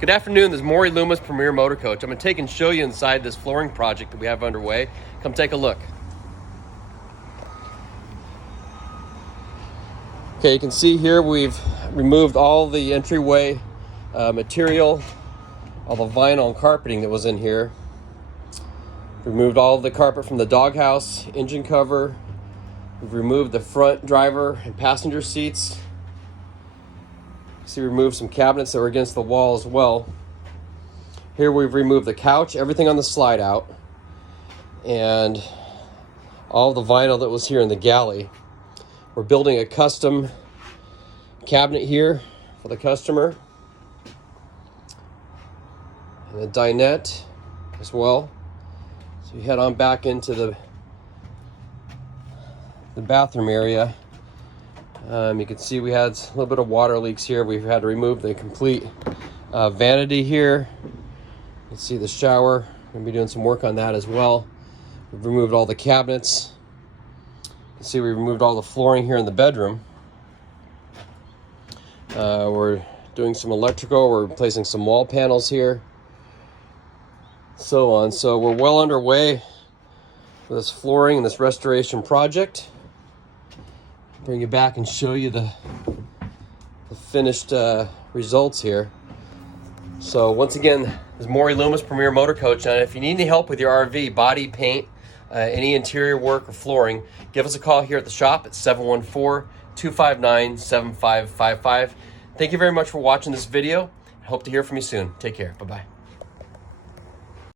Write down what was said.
Good afternoon, this is Maury Loomis, Premier Motor Coach. I'm going to take and show you inside this flooring project that we have underway. Come take a look. Okay, you can see here we've removed all the entryway material, all the vinyl and carpeting that was in here. Removed all the carpet from the doghouse, engine cover. We've removed the front driver and passenger seats. See, we removed some cabinets that were against the wall as well. Here we've removed the couch, everything on the slide out, and all the vinyl that was here in the galley. We're building a custom cabinet here for the customer, and a dinette as well. So you head on back into the bathroom area. You can see we had a little bit of water leaks here. We've had to remove the complete vanity here. You can see the shower. We're going to be doing some work on that as well. We've removed all the cabinets. You can see we removed all the flooring here in the bedroom. We're doing some electrical. We're replacing some wall panels here. So on. So we're well underway with this flooring and this restoration project. Bring you back and show you the finished results here. So once again, this is Maury Loomis, Premier Motor Coach. And if you need any help with your RV, body, paint, any interior work or flooring, give us a call here at the shop at 714-259-7555. Thank you very much for watching this video. I hope to hear from you soon. Take care. Bye-bye.